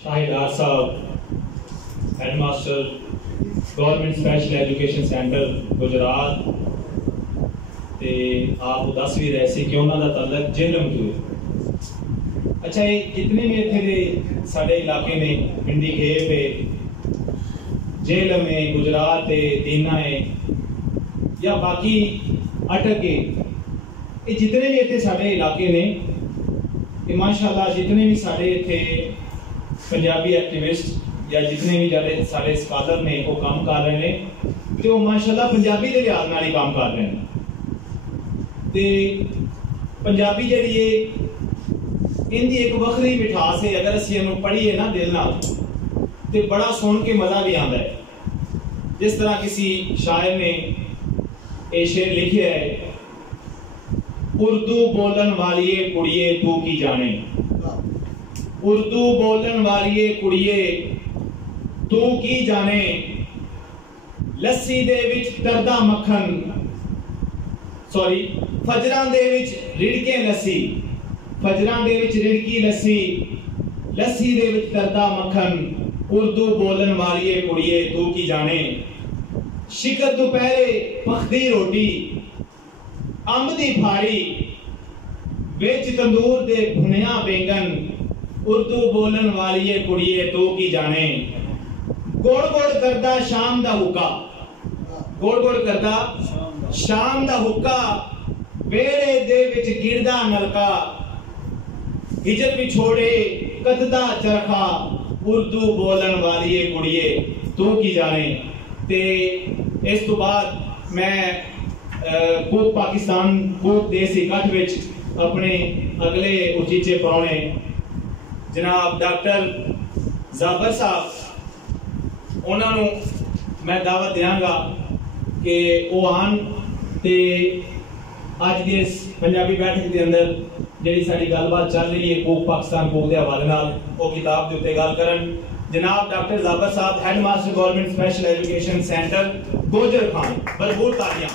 शाहिदार साहब, headmaster government special education centre Gujarat ते आप दस भी रहे सी कि उन्होंने तलक जेलम तो अच्छा ये जितने भी इतने दे साडे इलाके ने पिंडी खेप है, जेलम है, गुजरात है, दीना है या बाकी अटक है, ये जितने भी इतने साडे इलाके ने ये माशाल्लाह जितने भी साडे इतने पंजाबी एक्टिविस्ट या जितने भी जारे सारे स्कॉलर ने वो काम कर रहे हैं तो माशाल्लाह पंजाबी के लिहाज नाल ही काम कर रहे हैं ते पंजाबी जिहड़ी है इनकी एक वखरी मिठास है। अगर असीं इहनूं पढ़ीए ना दिल नाल ते बड़ा सुन के मजा भी आंदा है। जिस तरह किसी शायर ने ये शेर लिखे है, उर्दू बोलन वालिए कुड़िए तू की जाने, उर्दू बोलन वालिए कुड़िए तू की जाने, लस्सी दे विच तरदा मक्खन सॉरी फजरां दे विच रिड़के लस्सी, फजरां दे विच रिड़की लस्सी, लस्सी दे विच तरदा मक्खन, उर्दू बोलन वालिए कुड़िए तू की जाने, शिकर दोपहरे पखदी रोटी, अंब दी फाड़ी विच तंदूर दे भुनिया बैंगन, उर्दू बोलन वालिए कुड़िए तू की जाने, गोड़ गोड़ करदा शाम दा हुक्का, गोड़ गोड़ करदा शाम दा हुक्का, वेड़े दे विच गिरदा नलका, हिजर पिछोड़े कददा चरखा, उर्दू बोलन वालिए कुड़िए तू की जाने। ते इस तो बाद मैं कूक पाकिस्तान कूक देश इकट्ठ विच अपने अगले उचीचे परौने जनाब डॉक्टर जाबर साहब उन्होंने मैं दावत देंगा कि वो आन ते अज के इस पंजाबी बैठक के अंदर जी साड़ी गलबात चल रही है कूक पाकिस्तान कूक के हवाले नाल वो किताब के उत्ते गल करन। जनाब डॉक्टर जाबर साहब, headmaster government special education centre Gojar Khan, भरपूर तालियां।